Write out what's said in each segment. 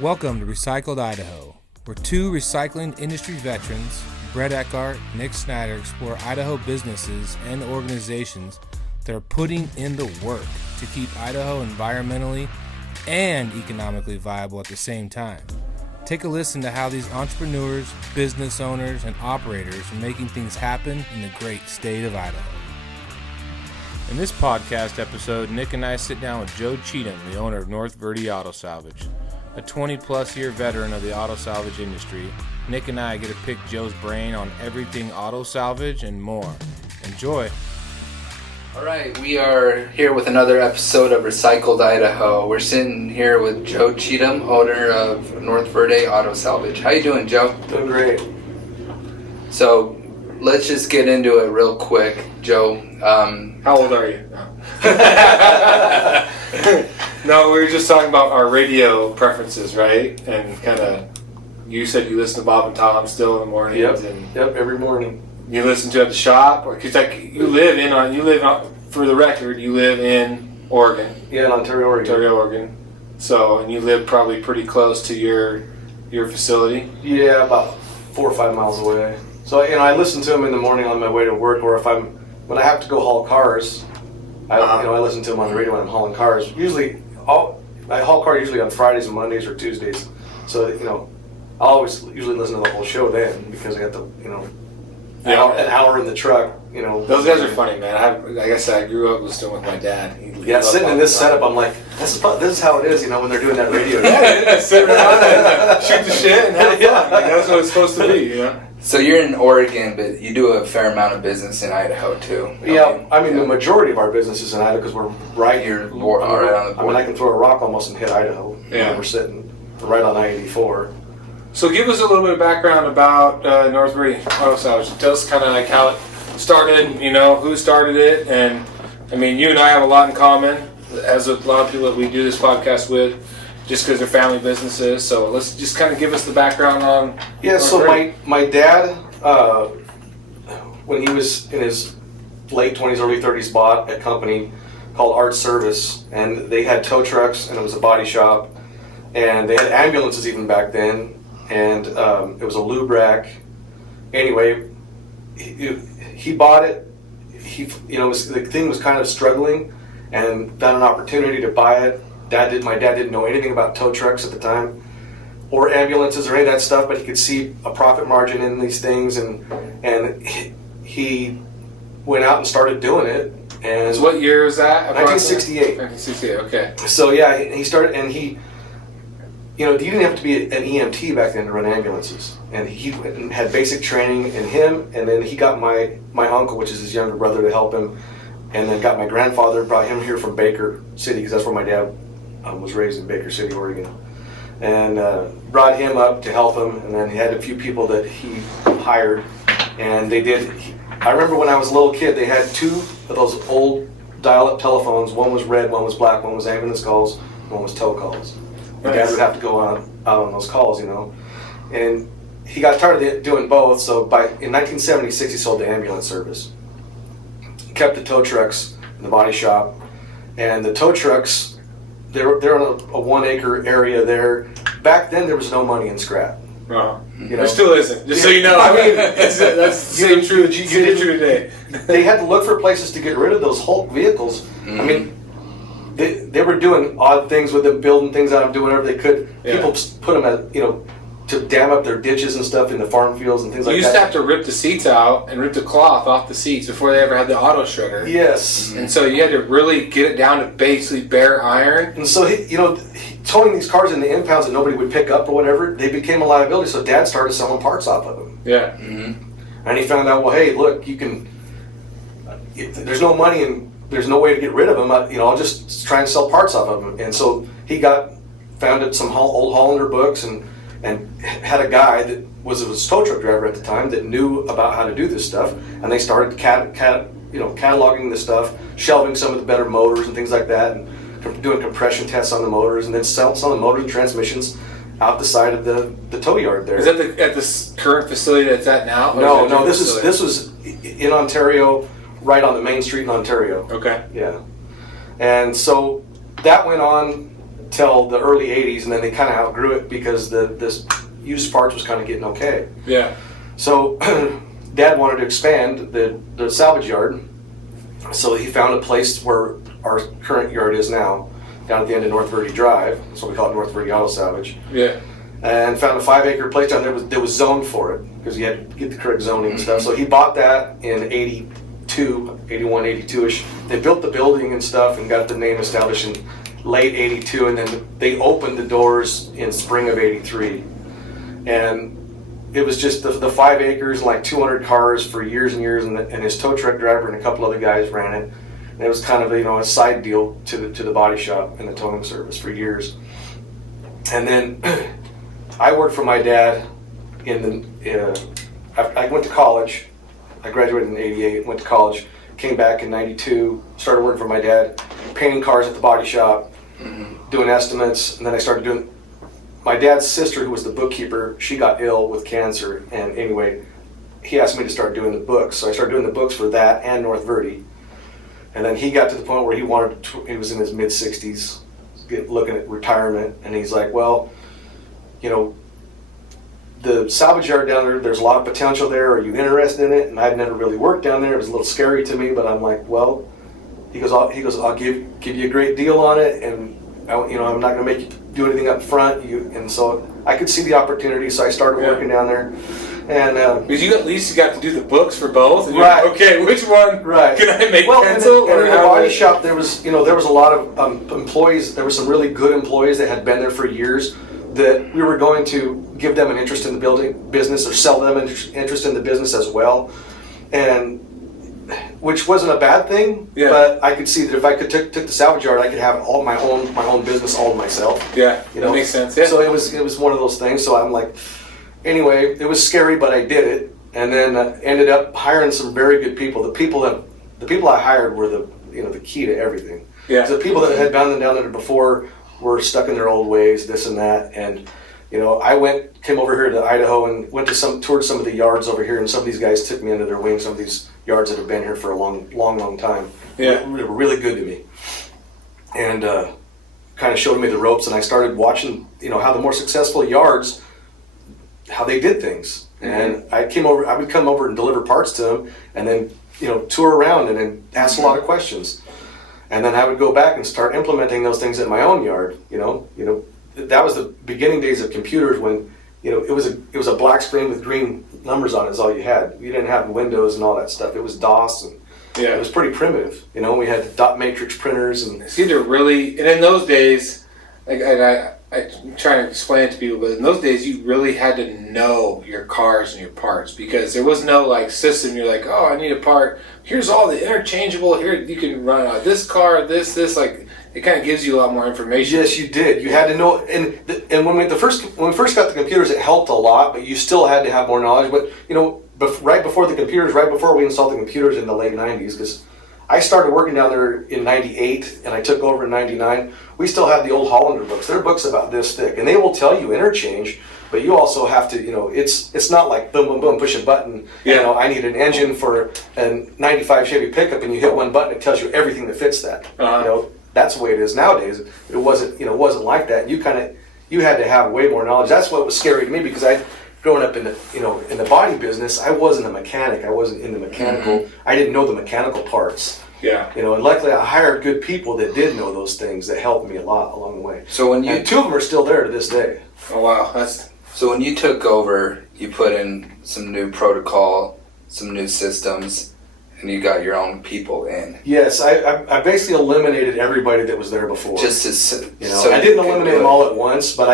Welcome to Recycled Idaho, where two recycling industry veterans, Brett Eckhart and Nick Snyder, explore Idaho businesses and organizations that are putting in the work to keep Idaho environmentally and economically viable at the same time. Take a listen to how these entrepreneurs, business owners, and operators are making things happen in the great state of Idaho. In this podcast episode, Nick and I sit down with Joe Cheatham, the owner of North Verde Auto Salvage. A 20-plus year veteran of the auto salvage industry, Nick and I get to pick Joe's brain on everything auto salvage and more. Enjoy. All right, we are here with another episode of Recycled Idaho. We're sitting here with Joe Cheatham, owner of North Verde Auto Salvage. How you doing, Joe? Doing great. So let's just get into it real quick, Joe. How old are you? No, we were just talking about our radio preferences, right? And kind of, you said you listen to Bob and Tom still in the mornings. Yep, every morning. You listen to it at the shop, or because like you live for the record, you live in Oregon. Yeah, in Ontario, Oregon. So, and you live probably pretty close to your facility. Yeah, about 4 or 5 miles away. So, I listen to them in the morning on my way to work, or when I have to go haul cars, I listen to them on the radio when I'm hauling cars. I haul cars usually on Fridays and Mondays or Tuesdays. So, I always usually listen to the whole show then because I got an hour in the truck. Those guys are funny, man. Like I said, I grew up listening with my dad. Sitting in this setup, I'm like, this is how it is, when they're doing that radio. Yeah, sit around and shoot the shit and have fun. Like, that's what it's supposed to be, So you're in Oregon, but you do a fair amount of business in Idaho too. Yeah, the majority of our business is in Idaho because we're right here. Right on the border. I can throw a rock almost and hit Idaho. Yeah. We're sitting right on I-84. So give us a little bit of background about North Verde Auto Salvage. Tell us kind of like how it started, who started it, and you and I have a lot in common, as with a lot of people that we do this podcast with, just because they're family businesses. So let's just kind of give us the background on. Yeah, North so Verde. my dad, when he was in his late 20s, early 30s, bought a company called Art Service, and they had tow trucks, and it was a body shop, and they had ambulances even back then. And it was a lube rack. Anyway, he bought it. The thing was kind of struggling, and found an opportunity to buy it. My dad didn't know anything about tow trucks at the time, or ambulances or any of that stuff, but he could see a profit margin in these things, and he went out and started doing it. And so what year was that? 1968. 1968. Okay. So yeah, he started, and he. You didn't have to be an EMT back then to run ambulances. And he went and had basic training in him, and then he got my uncle, which is his younger brother, to help him, and then got my grandfather, brought him here from Baker City, because that's where my dad was raised, in Baker City, Oregon. And brought him up to help him, and then he had a few people that he hired, and they did. I remember when I was a little kid, they had two of those old dial-up telephones. One was red, one was black, one was ambulance calls, one was tow calls. My dad would have to go out on those calls, and he got tired of doing both. So in 1976, he sold the ambulance service. He kept the tow trucks in the body shop, and the tow trucks, they're in a 1 acre area there. Back then, there was no money in scrap. There still isn't. Just so you know, that's the same true today. They had to look for places to get rid of those Hulk vehicles. Mm-hmm. They were doing odd things with them, building things out of, doing whatever they could. Yeah. People put them to dam up their ditches and stuff in the farm fields and things like that. You used to have to rip the seats out and rip the cloth off the seats before they ever had the auto shredder. Yes. And so you had to really get it down to basically bare iron. And so, towing these cars in the impounds that nobody would pick up or whatever, they became a liability. So Dad started selling parts off of them. Yeah. Mm-hmm. And he found out, well, hey, look, there's no money and there's no way to get rid of them. I'll just try and sell parts off of them. And so he found some old Hollander books and had a guy that was a tow truck driver at the time that knew about how to do this stuff. And they started cataloging this stuff, shelving some of the better motors and things like that, and doing compression tests on the motors, and then selling motors and transmissions out the side of the tow yard there. Is that at the current facility that's at now? No. This was in Ontario. Right on the main street in Ontario. Okay. Yeah. And so that went on till the early 80s, and then they kind of outgrew it because this used parts was kind of getting okay. Yeah. So Dad wanted to expand the salvage yard, so he found a place where our current yard is now, down at the end of North Verde Drive. That's what we call it, North Verde Auto Salvage. Yeah. And found a 5-acre place down there that was zoned for it, because you had to get the correct zoning and stuff. So he bought that in 82, 81, 82-ish. They built the building and stuff and got the name established in late 82, and then they opened the doors in spring of 83. And it was just the 5 acres and like 200 cars for years and years, and his tow truck driver and a couple other guys ran it. And it was kind of a side deal to the body shop and the towing service for years. And then I worked for my dad I went to college. I graduated in 88, went to college, came back in 92, started working for my dad, painting cars at the body shop, doing estimates, and then I started doing, my dad's sister, who was the bookkeeper, she got ill with cancer, and anyway, he asked me to start doing the books, so I started doing the books for that and North Verde. And then he got to the point where he was in his mid-60s, looking at retirement, and he's like, well, the salvage yard down there, there's a lot of potential there. Are you interested in it? And I'd never really worked down there. It was a little scary to me, but I'm like, well, he goes, I'll give you a great deal on it, and I'm not going to make you do anything up front. And so I could see the opportunity, so I started working down there. And because you at least got to do the books for both, and right? Like, okay, which one can I make pencil? And in the body shop, there was a lot of employees. There were some really good employees that had been there for years, that we were going to give them an interest in the business, or sell them an interest in the business as well, and which wasn't a bad thing. Yeah. But I could see that if I could took the salvage yard, I could have all my own business all to myself. Yeah, that makes sense. Yeah. So it was one of those things. So I'm like, anyway, it was scary, but I did it, and then ended up hiring some very good people. The people I hired were the key to everything. Yeah. So the people that had been down there before were stuck in their old ways, this and that, and I came over here to Idaho and went to toured some of the yards over here, and some of these guys took me under their wing. Some of these yards that have been here for a long time. Yeah, they were really good to me, and kind of showed me the ropes. And I started watching, how the more successful yards, how they did things. And I would come over and deliver parts to them, and then tour around and then ask a lot of questions. And then I would go back and start implementing those things at my own yard. That was the beginning days of computers, when it was a black screen with green numbers on it is all you had. You didn't have Windows and all that stuff. It was DOS, and it was pretty primitive. We had dot matrix printers, and and in those days, I'm trying to explain it to people, but in those days you really had to know your cars and your parts, because there was no system. You're like, oh, I need a part. Here's all the interchangeable. Here you can run out this car, this. It kind of gives you a lot more information. Yes, you did. You had to know, and when we first got the computers, it helped a lot, but you still had to have more knowledge. But right before we installed the computers in the late '90s, because I started working down there in '98 and I took over in '99. We still had the old Hollander books. They're books about this thick, and they will tell you interchange, but you also have to, it's not like boom, boom, boom, push a button. Yeah. I need an engine for a '95 Chevy pickup, and you hit one button, it tells you everything that fits that. That's the way it is nowadays. It wasn't like that. You had to have way more knowledge. That's what was scary to me, because I'd grown up in the body business. I wasn't a mechanic. I wasn't in the mechanical. I didn't know the mechanical parts. Yeah. And luckily I hired good people that did know those things, that helped me a lot along the way. So and two of them are still there to this day. Oh wow, So when you took over, you put in some new protocol, some new systems, and you got your own people in. Yes, I basically eliminated everybody that was there before. Just to so I didn't eliminate them all at once, but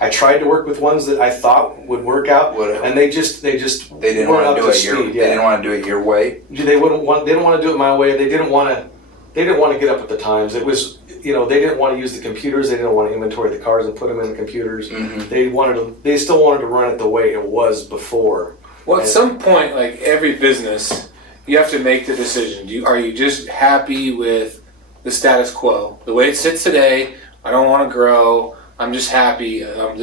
I tried to work with ones that I thought would work out, and they didn't want to do it your. They didn't want to do it your way. They didn't want to do it my way. They didn't want to get up at the times. It was they didn't want to use the computers. They didn't want to inventory the cars and put them in the computers. Mm-hmm. They still wanted to run it the way it was before. Well, at some point, like every business, you have to make the decision. Are you just happy with the status quo, the way it sits today? I don't want to grow. I'm just happy. I've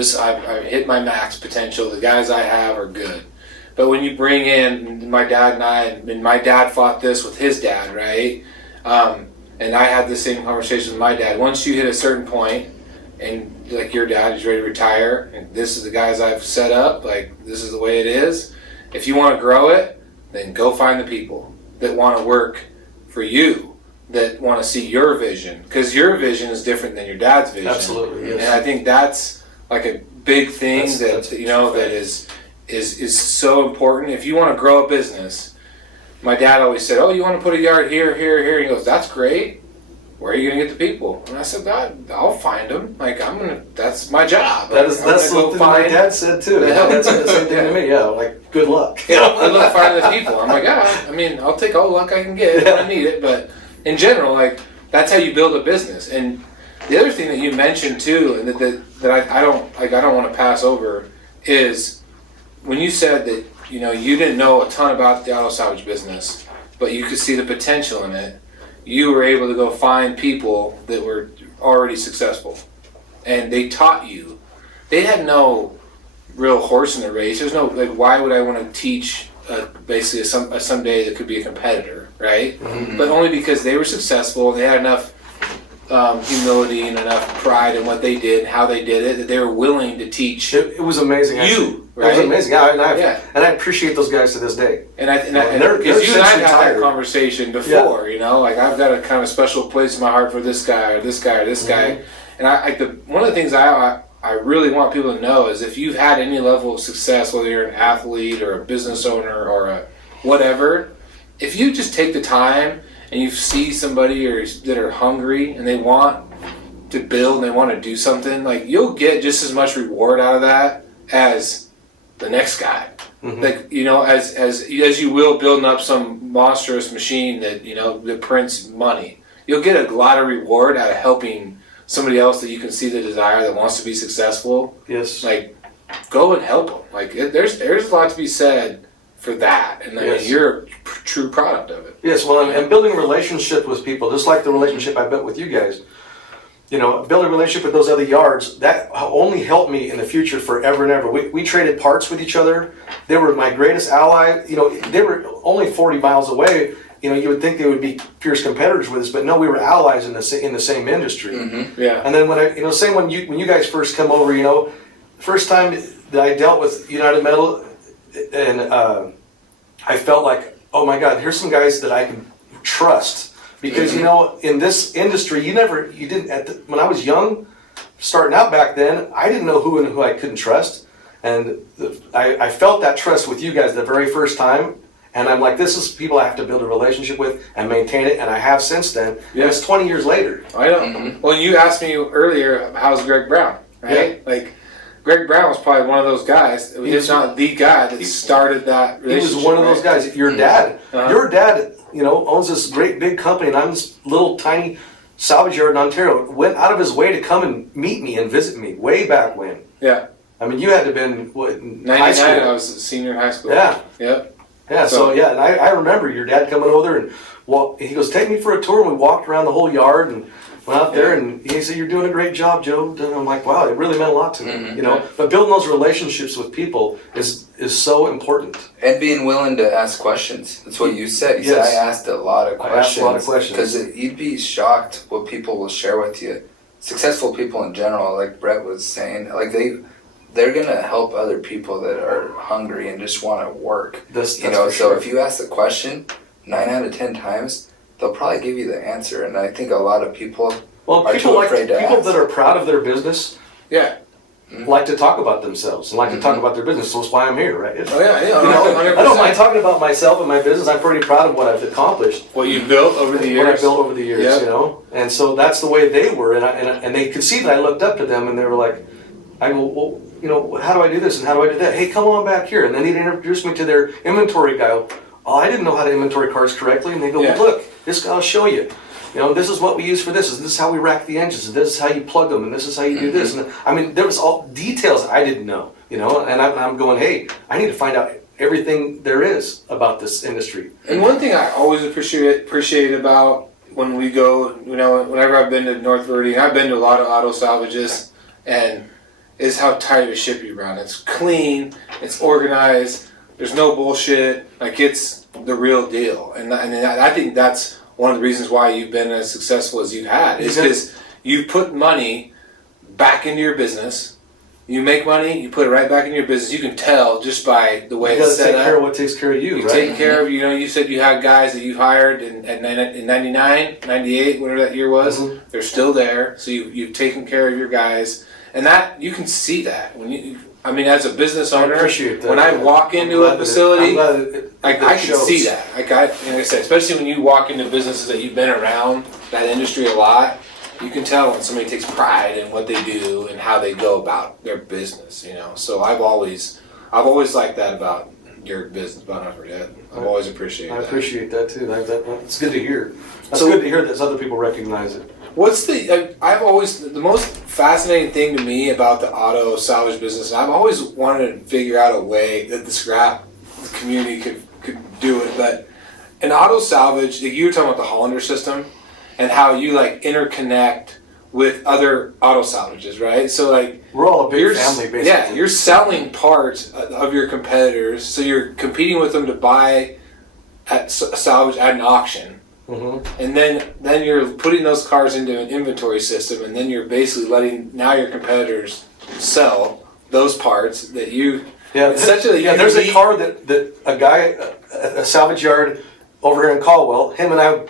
hit my max potential. The guys I have are good. But when you bring in my dad and my dad fought this with his dad, right? And I had the same conversation with my dad. Once you hit a certain point, and like your dad is ready to retire, and this is the guys I've set up, like this is the way it is. If you want to grow it, then go find the people that want to work for you, that want to see your vision, because your vision is different than your dad's vision. Absolutely, yes. And I think that's like a big thing that is so important. If you want to grow a business, my dad always said, "Oh, you want to put a yard here, here, here?" He goes, "That's great. Where are you going to get the people?" And I said, "I'll find them. Like that's my job. That's something my dad said too. Yeah, that's the same thing to me. Yeah, like good luck. Good luck finding the people." I'm like, I mean, I'll take all the luck I can get when I need it, but in general, like that's how you build a business. And the other thing that you mentioned too, and that I don't want to pass over, is when you said that you didn't know a ton about the auto salvage business, but you could see the potential in it. You were able to go find people that were already successful, and they taught you. They had no real horse in the race. There's no why would I want to teach basically a someday that could be a competitor, right? Mm-hmm. But only because they were successful. They had enough humility and enough pride in what they did, how they did it, that they were willing to teach. It was amazing. You, right? It was amazing. And I appreciate those guys to this day. And because you and I had that conversation before, like I've got a kind of special place in my heart for this guy or this guy or this guy. And one of the things I really want people to know is if you've had any level of success, whether you're an athlete or a business owner or a whatever, if you just take the time and you see somebody that are hungry and they want to build and they want to do something, like you'll get just as much reward out of that as the next guy. Mm-hmm. Like as you will building up some monstrous machine that prints money, you'll get a lot of reward out of helping somebody else that you can see the desire that wants to be successful. Yes. Like go and help them. Like there's a lot to be said for that, and I mean, you're a true product of it. Yes, well, and building a relationship with people, just like the relationship I built with you guys. Building a relationship with those other yards, that only helped me in the future forever and ever. We traded parts with each other. They were my greatest ally. They were only 40 miles away. You would think they would be fierce competitors with us, but no, we were allies in the same industry. Mm-hmm. Yeah. And then when you guys first come over, first time that I dealt with United Metal, and I felt like, oh my God, here's some guys that I can trust. Because in this industry, when I was young, starting out back then, I didn't know who I couldn't trust, and I felt that trust with you guys the very first time, and I'm like, this is people I have to build a relationship with and maintain it, and I have since then. Yeah. And it's 20 years later. I know. Mm-hmm. Well, you asked me earlier, how's Greg Brown, right? Yeah. Like Greg Brown was probably one of those guys. He's not the guy that started that relationship. He was one of those guys. Your dad, owns this great big company, and I'm this little tiny salvage yard in Ontario. Went out of his way to come and meet me and visit me way back when. Yeah. I mean, you had to have been in 99, high school. I was a senior in high school. Yeah. Yep. Yeah. So and I remember your dad coming over there and he goes, "Take me for a tour," and we walked around the whole yard and went out there, and he said, "You're doing a great job, Joe." And I'm like, wow, it really meant a lot to me, Mm-hmm. But building those relationships with people is so important. And being willing to ask questions. That's what you said. You said, I asked a lot of questions. I asked a lot of questions. Because you'd be shocked what people will share with you. Successful people in general, like Brett was saying, like they're going to help other people that are hungry and just want to work. That's so sure. If you ask the question 9 out of 10 times, they'll probably give you the answer, and I think a lot of people are too afraid to ask. People that are proud of their business, Mm-hmm. like to talk about themselves and like to talk about their business. So that's why I'm here, right? Oh yeah. I don't mind talking about myself and my business. I'm pretty proud of what I've accomplished. What you've built over the years. What I built over the years, And so that's the way they were, and they could see that I looked up to them, and they were like, I go, well, how do I do this and how do I do that? Hey, come on back here, and then he'd introduce me to their inventory guy. Oh, I didn't know how to inventory cars correctly, and they go, well, look, this guy will show you. This is what we use for this. This is how we rack the engines. And this is how you plug them. And this is how you do this. And I mean, there was all details I didn't know. And I'm going, hey, I need to find out everything there is about this industry. And one thing I always appreciate about when we go, whenever I've been to North Verde, and I've been to a lot of auto salvages, and is how tight of a ship you run. It's clean. It's organized. There's no bullshit. Like it's the real deal. And I think that's one of the reasons why you've been as successful as you've had is because you've put money back into your business. You make money, you put it right back into your business. You can tell just by the way it's set up. You got to take care of what takes care of you, You right? take care of, you said you had guys that you hired in 99, 98, whatever that year was. Mm-hmm. They're still there. So you've taken care of your guys. And that, you can see that. As a business owner, I appreciate that. when I walk into a facility, I can shows. see that. Like I said, especially when you walk into businesses that you've been around that industry a lot, you can tell when somebody takes pride in what they do and how they go about their business. So I've always liked that about your business, about North Verde. I've always appreciated that. I appreciate that too. It's good to hear. It's good to hear that other people recognize it. The most fascinating thing to me about the auto salvage business, and I've always wanted to figure out a way that the scrap community could do it, but in auto salvage, you were talking about the Hollander system and how you interconnect with other auto salvages, right? So we're all a big family, basically. Yeah, you're selling parts of your competitors, so you're competing with them to buy at salvage at an auction. Mm-hmm. And then you're putting those cars into an inventory system, and then you're basically letting your competitors sell those parts that you. Yeah, there's a car that a guy, a salvage yard over here in Caldwell, him and I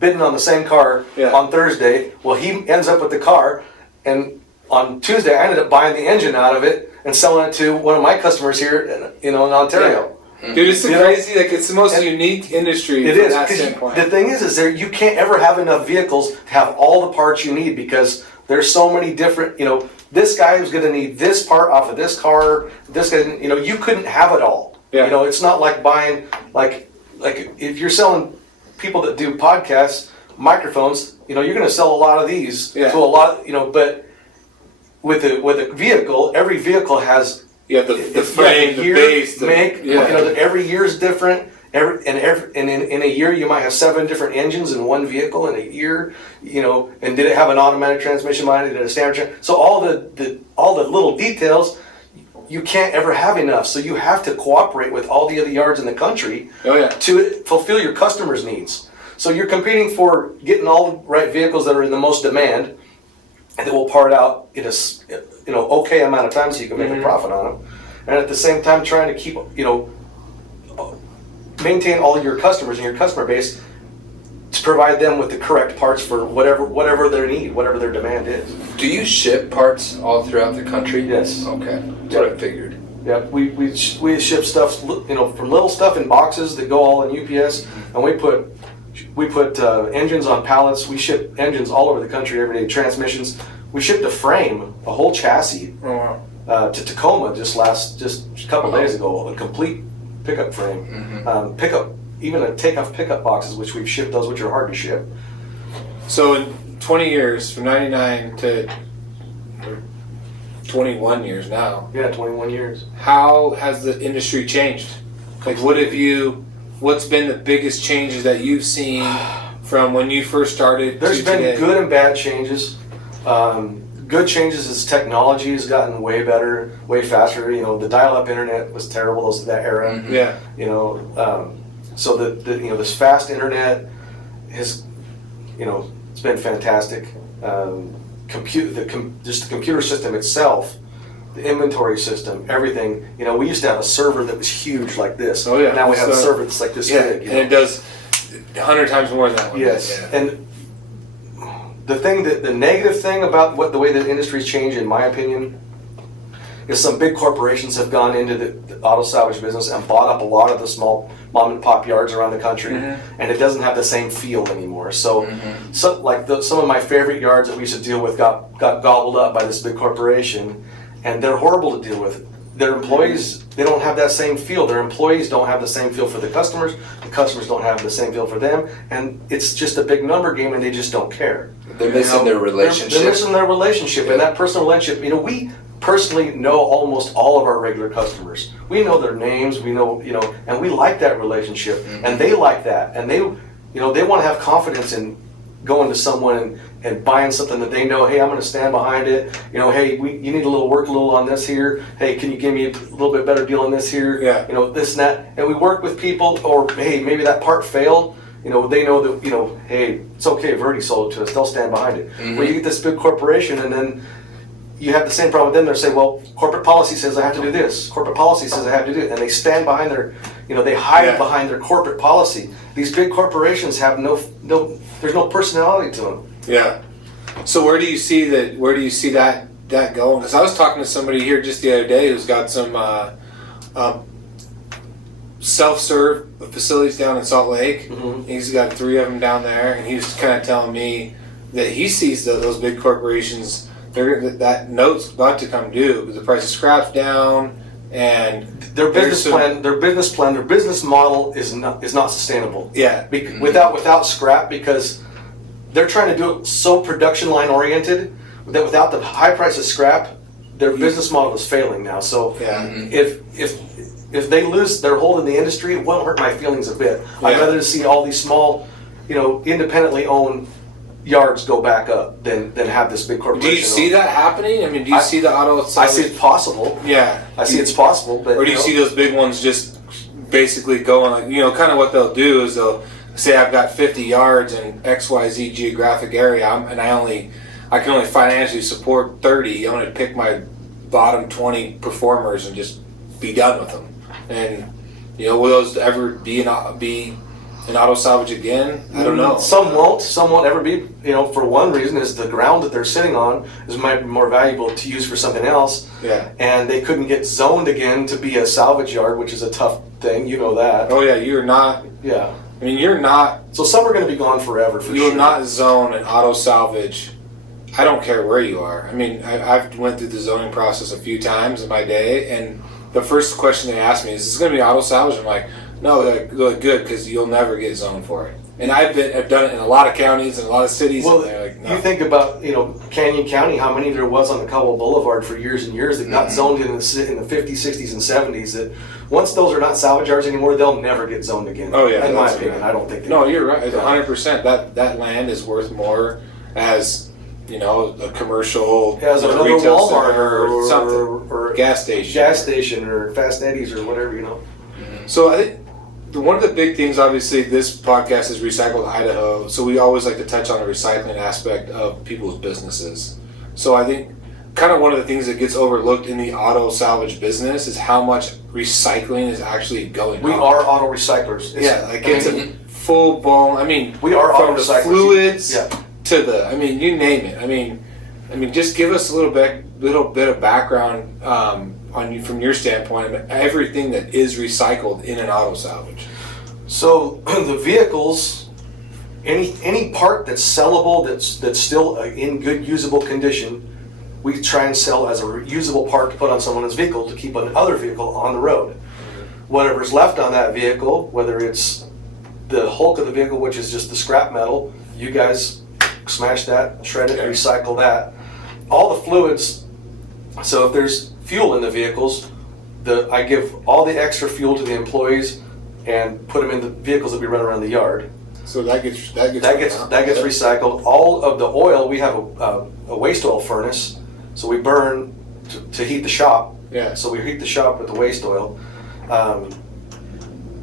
bidding on the same car on Thursday. Well, he ends up with the car, and on Tuesday I ended up buying the engine out of it and selling it to one of my customers here, in Ontario. Yeah. Dude, it's crazy. It's the most unique industry. It is. The thing is you can't ever have enough vehicles to have all the parts you need, because there's so many different. This guy is going to need this part off of this car. This guy, you couldn't have it all. Yeah. It's not like buying like if you're selling people that do podcasts, microphones. You're going to sell a lot of these to a lot. But with a vehicle, every vehicle has. Yeah, the frame, the base, every year's different. In a year you might have 7 different engines in one vehicle in a year. And did it have an automatic transmission behind it? Did it a standard? So all the little details, you can't ever have enough. So you have to cooperate with all the other yards in the country to fulfill your customers' needs. So you're competing for getting all the right vehicles that are in the most demand, and that will part out in a okay amount of time so you can make a profit on them, and at the same time trying to keep maintain all your customers and your customer base to provide them with the correct parts for whatever their need, whatever their demand is. Do you ship parts all throughout the country? Yes. Okay, that's what I figured. Yeah, we ship stuff from little stuff in boxes that go all in UPS, and we put engines on pallets. We ship engines all over the country every day. Transmissions. We shipped a frame, a whole chassis, to Tacoma just a couple days ago. A complete pickup frame, even a takeoff pickup boxes, which we've shipped those, which are hard to ship. So in 20 years, from 99 to 21 years now. Yeah, 21 years. How has the industry changed? What's been the biggest changes that you've seen from when you first started? There's been good and bad changes. Good changes is technology has gotten way better, way faster. The dial-up internet was terrible that era. Mm-hmm. Yeah. So this fast internet has, it's been fantastic. Just the computer system itself, the inventory system, everything. We used to have a server that was huge like this. Oh yeah. Now we have a server that's like this big. And it does 100 times more than that one. Yes. Yeah. And the negative thing about the way the industry's changed, in my opinion, is some big corporations have gone into the auto salvage business and bought up a lot of the small mom and pop yards around the country, and it doesn't have the same feel anymore. So, some of my favorite yards that we used to deal with got gobbled up by this big corporation, and they're horrible to deal with. Their employees, they don't have that same feel. Their employees don't have the same feel for the customers don't have the same feel for them, and it's just a big number game, and they just don't care. They're missing their relationship. They're missing their relationship, and that personal relationship. We personally know almost all of our regular customers. We know their names. We know, and we like that relationship, and they like that, and they want to have confidence in going to someone and buying something that they know. Hey, I'm going to stand behind it. Hey, you need a little work on this here. Hey, can you give me a little bit better deal on this here? Yeah. This and that, and we work with people. Or hey, maybe that part failed. They know that, hey, it's okay, Verde sold it to us. They'll stand behind it. Well, you get this big corporation, and then, you have the same problem with them. They're saying, well, corporate policy says I have to do this. Corporate policy says I have to do it. And they stand behind their, they hide behind their corporate policy. These big corporations have there's no personality to them. Yeah. So where do you see that going? Because I was talking to somebody here just the other day who's got some self-serve facilities down in Salt Lake. Mm-hmm. He's got 3 of them down there, and he was kind of telling me that he sees those big corporations, that note's about to come due because the price of scrap's down, and their business model is not sustainable. Yeah. Without scrap, because they're trying to do it so production line oriented that without the high price of scrap, their business model is failing now. So if they lose their hold in the industry, it won't hurt my feelings a bit. I'd rather see all these small, independently owned yards go back up than have this big corporation. Do you see that happening? I mean, do you see the auto salvage? I see it's possible. Yeah. I see it's possible. But, or do you see those big ones just basically going like, kind of what they'll do is they'll say I've got 50 yards in XYZ geographic area and I can only financially support 30. I'm going to pick my bottom 20 performers and just be done with them. And will those ever be an auto salvage again? I don't know. Some won't ever be. For one reason is the ground that they're sitting on might be more valuable to use for something else. Yeah. And they couldn't get zoned again to be a salvage yard, which is a tough thing. You know that. Oh yeah, you're not. Yeah. I mean, you're not. So some are going to be gone forever for sure. You will not zone an auto salvage. I don't care where you are. I mean, I've went through the zoning process a few times in my day, and the first question they asked me is, "Is this going to be auto salvage?" I'm like, "No, good, because you'll never get zoned for it." And I've done it in a lot of counties and a lot of cities. Well, and they're like, no. You think about Canyon County, how many there was on the Caldwell Boulevard for years and years that got zoned in the 50s, 60s, and 70s. That once those are not salvage yards anymore, they'll never get zoned again. Oh yeah, in my opinion, I don't think. No, you're right. 100%. That land is worth more as a commercial, as another retail Walmart or something, or gas station, or Fast Eddie's or whatever. So I think one of the big things, obviously, this podcast is Recycled Idaho, so we always like to touch on the recycling aspect of people's businesses. So I think kind of one of the things that gets overlooked in the auto salvage business is how much recycling is actually going on. We are auto recyclers. It's a full blown. I mean, we are from auto the recyclers. fluids to the. I mean, you name it. I mean, just give us a little bit of background on you from your standpoint of everything that is recycled in an auto salvage. So the vehicles, any part that's sellable, that's still in good usable condition, we try and sell as a usable part to put on someone's vehicle to keep another vehicle on the road. Whatever's left on that vehicle, whether it's the hulk of the vehicle, which is just the scrap metal, you guys smash that, shred it, recycle that. All the fluids, so if there's fuel in the vehicles, I give all the extra fuel to the employees and put them in the vehicles that we run around the yard. So that gets recycled. All of the oil, we have a waste oil furnace, so we burn to heat the shop. Yeah. So we heat the shop with the waste oil.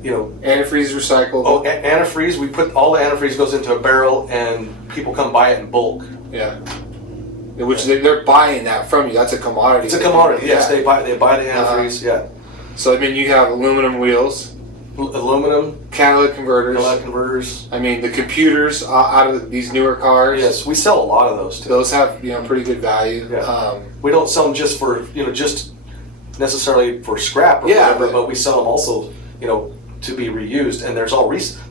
Antifreeze recycled. Oh, antifreeze. We put all the antifreeze goes into a barrel, and people come buy it in bulk. Yeah. Which they're buying that from you. That's a commodity. It's a commodity. Yes, they buy the antifreeze. So I mean, you have aluminum wheels, aluminum catalytic converters. I mean, the computers out of these newer cars. Yes, we sell a lot of those too. Those have pretty good value. Yeah. We don't sell them just for just necessarily for scrap or whatever, but we sell them also to be reused. And there's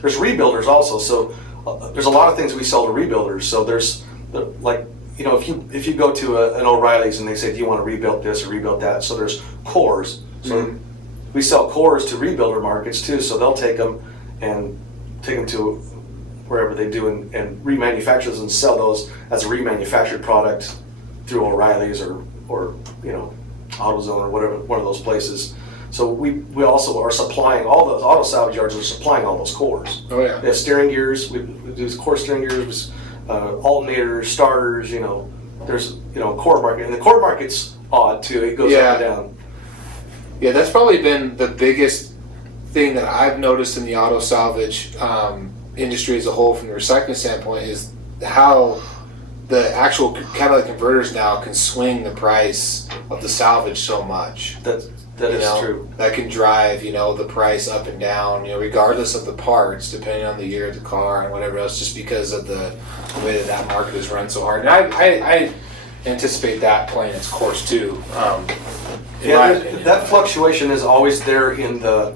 there's rebuilders also. So there's a lot of things we sell to rebuilders. So there's if you go to an O'Reilly's and they say, do you want to rebuild this or rebuild that? So there's cores. So we sell cores to rebuilder markets too. So they'll take them to wherever they do and remanufacture those and sell those as a remanufactured product through O'Reilly's or AutoZone or whatever, one of those places. So we also are supplying all those auto salvage yards are supplying all those cores. Oh yeah. They have steering gears. We do core steering gears. Alternators, starters, there's core market, and the core market's odd too. It goes up and down. Yeah, that's probably been the biggest thing that I've noticed in the auto salvage industry as a whole, from the recycling standpoint, is how the actual catalytic converters now can swing the price of the salvage so much. That is true. That can drive, the price up and down, regardless of the parts, depending on the year of the car and whatever else, just because of the way that market is run so hard. And I anticipate that playing its course too. In my opinion. That fluctuation is always there in the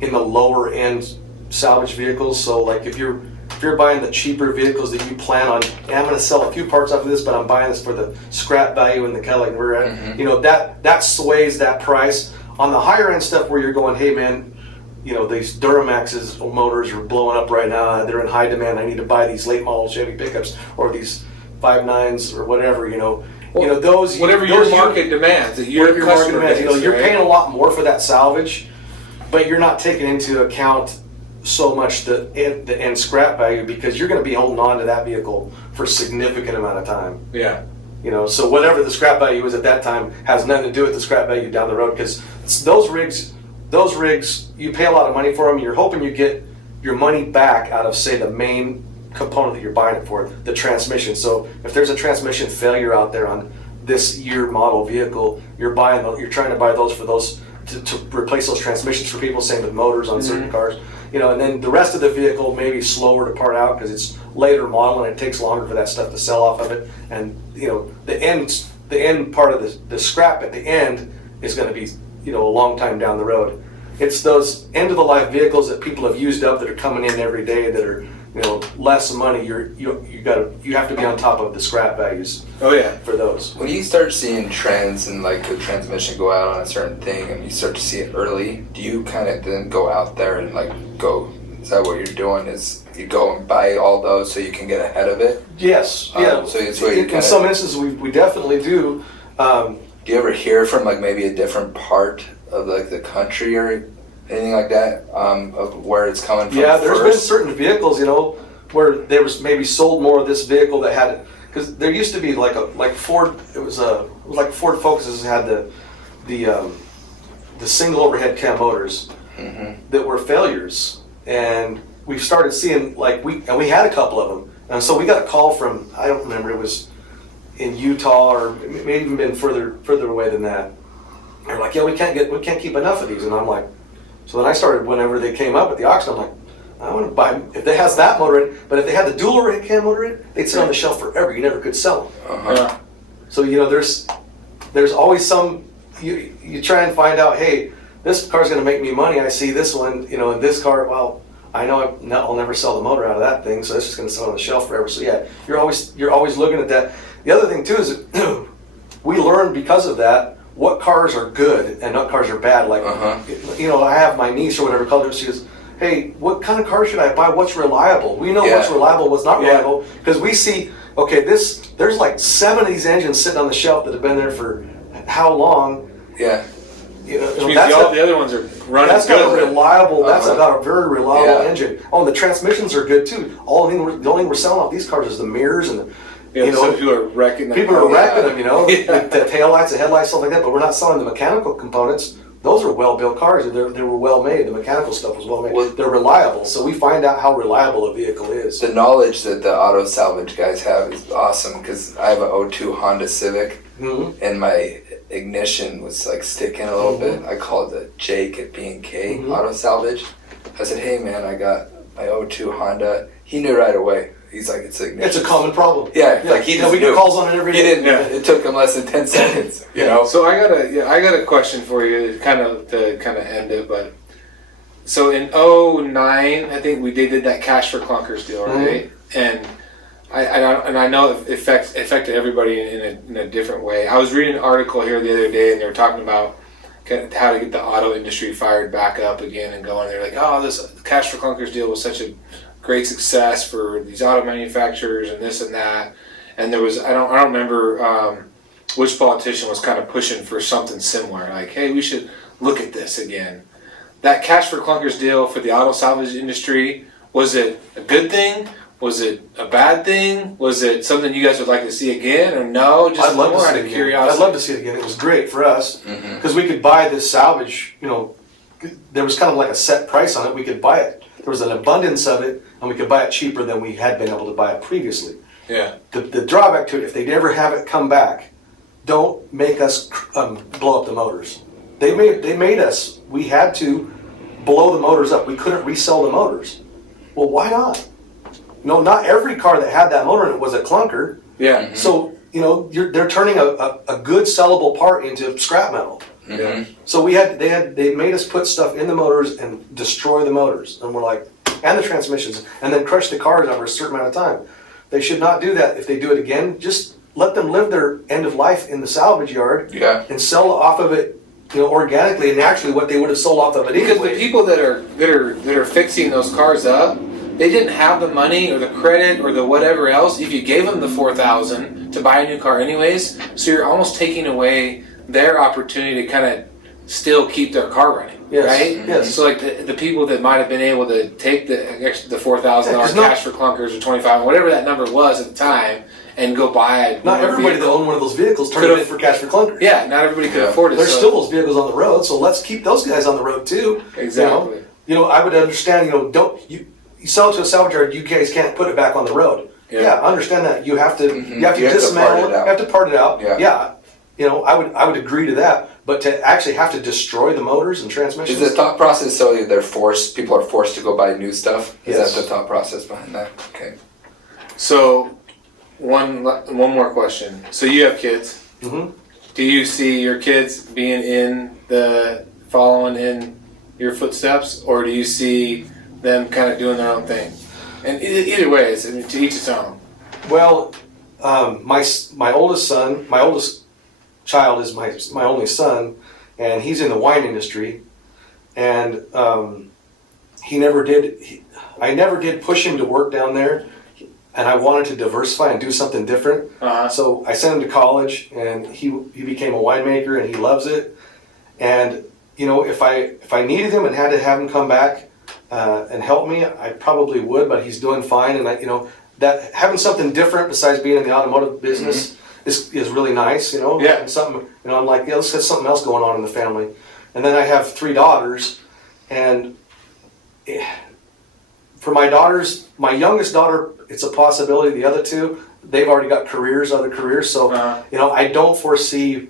lower end salvage vehicles. So like if you're buying the cheaper vehicles that you plan on, I'm going to sell a few parts off of this, but I'm buying this for the scrap value in the Catalytic converter. That sways that price. On the higher end stuff where you're going, hey man, these Duramax's motors are blowing up right now. They're in high demand. I need to buy these late model Chevy pickups or these 5.9s or whatever. Those whatever your market demands, that your customer demands. base, You're right? paying a lot more for that salvage, but you're not taking into account so much the end scrap value because you're going to be holding on to that vehicle for a significant amount of time. Yeah. So whatever the scrap value is at that time has nothing to do with the scrap value down the road, because those rigs, you pay a lot of money for them. You're hoping you get your money back out of, say, the main component that you're buying it for, the transmission. So if there's a transmission failure out there on this year model vehicle, you're trying to buy those for those to replace those transmissions for people, same with motors on certain cars. And then the rest of the vehicle may be slower to part out because it's later model and it takes longer for that stuff to sell off of it. And the end part of the scrap at the end is going to be a long time down the road. It's those end of the life vehicles that people have used up that are coming in every day that are less money. You have to be on top of the scrap values. Oh yeah, for those. When you start seeing trends and like the transmission go out on a certain thing and you start to see it early, do you kind of then go out there and go? Is that what you're doing? Is you go and buy all those so you can get ahead of it? Yes. Yeah. So it's what you in some instances we definitely do. Do you ever hear from like maybe a different part of like the country or anything like that of where it's coming from? Yeah, there's been first? certain vehicles, where there was maybe sold more of this vehicle that had, because there used to be like Ford. It was like Ford Focuses had the single overhead cam motors that were failures, and we started seeing we had a couple of them, and so we got a call from, I don't remember, it was in Utah or it may even been further away than that. They're like, yeah, we can't keep enough of these, and I'm like, so then I started, whenever they came up at the auction, I'm like, I want to buy them if it has that motor in it, but if they had the dual overhead cam motor in it, they'd sit on the shelf forever. You never could sell them. Yeah. So there's always some, you try and find out, hey, this car's going to make me money. I see this one, and this car, well, I know I'll never sell the motor out of that thing, so it's just going to sit on the shelf forever. So yeah, you're always looking at that. The other thing too is we learned because of that what cars are good and what cars are bad. Like I have my niece or whatever called her. She goes, hey, what kind of car should I buy? What's reliable? We know what's reliable, what's not reliable, because we see, okay, there's like 7 of these engines sitting on the shelf that have been there for how long? Yeah. Which means the other ones are running. That's got a reliable. That's Uh-huh. got a very reliable engine. Oh, and the transmissions are good too. The only thing we're selling off these cars is the mirrors and some people are wrecking them. People are wrecking them. The taillights, the headlights, stuff like that. But we're not selling the mechanical components. Those are well-built cars. They were well-made. The mechanical stuff was well-made. Well, they're reliable. So we find out how reliable a vehicle is. The knowledge that the auto salvage guys have is awesome, because I have an '02 Honda Civic, and my ignition was like sticking a little bit. I called the Jake at B&K Auto Salvage. I said, hey man, I got my '02 Honda. He knew right away. He's like, it's ignition. It's a common problem. Yeah, like he just we knew. get calls on it every He day. didn't. It took him less than 10 seconds. So I got a question for you, to kind of end it. But so in '09, I think they did that cash for clunkers deal, right? And I know it affected everybody in a different way. I was reading an article here the other day, and they were talking about how to get the auto industry fired back up again and going. They're like, oh, this cash for clunkers deal was such a great success for these auto manufacturers and this and that. And there was, I don't remember which politician was kind of pushing for something similar, like, hey, we should look at this again. That cash for clunkers deal for the auto salvage industry, was it a good thing? Was it a bad thing? Was it something you guys would like to see again, or no? Just I'd love more to out see of it again. curiosity. I'd love to see it again. It was great for us because we could buy this salvage. There was kind of like a set price on it. We could buy it. There was an abundance of it, and we could buy it cheaper than we had been able to buy it previously. Yeah. The drawback to it, if they ever have it come back, don't make us blow up the motors. They made us. We had to blow the motors up. We couldn't resell the motors. Well, why not? Not every car that had that motor in it was a clunker. Yeah. Mm-hmm. So they're turning a good sellable part into scrap metal. Mm-hmm. So they made us put stuff in the motors and destroy the motors, and we're like, and the transmissions, and then crush the cars over a certain amount of time. They should not do that. If they do it again, just let them live their end of life in the salvage yard and sell off of it, organically and naturally what they would have sold off of it anyway. Because the people that are fixing those cars up, they didn't have the money or the credit or the whatever else. If you gave them the $4,000 to buy a new car anyways, so you're almost taking away their opportunity to kind of still keep their car running, right? Yes. So like the people that might have been able to take the $4,000 cash for clunkers or $25,000, whatever that number was at the time, and go buy. Not everybody that owned one of those vehicles turned it in for cash for clunkers. Yeah, not everybody could afford it. There's still those vehicles on the road, so let's keep those guys on the road too. Exactly. I would understand. You sell it to a salvage yard, you guys can't put it back on the road. Yeah, I understand that. You have to dismantle it. You have to part it out. Yeah. I would agree to that, but to actually have to destroy the motors and transmissions. Is the thought process so people are forced to go buy new stuff? Is Yes. that the thought process behind that? Okay. So, one more question. So you have kids. Mm-hmm. Do you see your kids being following in your footsteps, or do you see them kind of doing their own thing? And either way, to each its own. Well, my oldest child is my only son, and he's in the wine industry, and I never did push him to work down there, and I wanted to diversify and do something different. So I sent him to college, and he became a winemaker, and he loves it. And if I needed him and had to have him come back and help me, I probably would. But he's doing fine, and that having something different besides being in the automotive business is really nice. Yeah. And something. I'm like, let's get something else going on in the family. And then I have 3 daughters, and for my daughters, my youngest daughter, it's a possibility. The other 2, they've already got other careers. So I don't foresee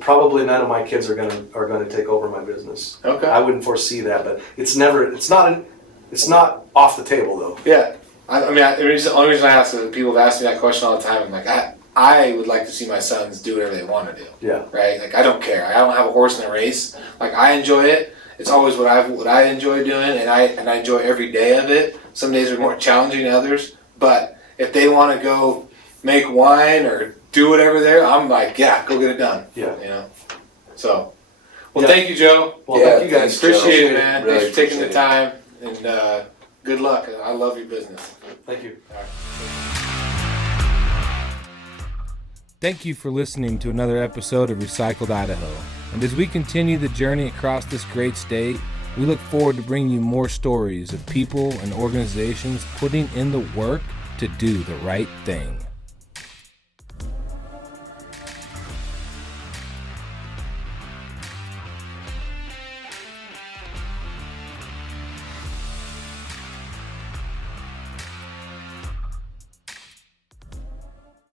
probably none of my kids are gonna take over my business. Okay. I wouldn't foresee that, but it's not off the table though. Yeah. The only reason I ask is people have asked me that question all the time. I'm like, I would like to see my sons do whatever they want to do. Yeah. Right? Like, I don't care. I don't have a horse in a race. Like, I enjoy it. It's always what I enjoy doing, and I enjoy every day of it. Some days are more challenging than others, but if they want to go make wine or do whatever I'm like, yeah, go get it done. Yeah. So, thank you, Joe. Well, thank you guys. Appreciate it, man. Really Thanks for taking the appreciate time, and good luck. I love your business. Thank you. All right. Thank you for listening to another episode of Recycled Idaho. And as we continue the journey across this great state, we look forward to bringing you more stories of people and organizations putting in the work to do the right thing.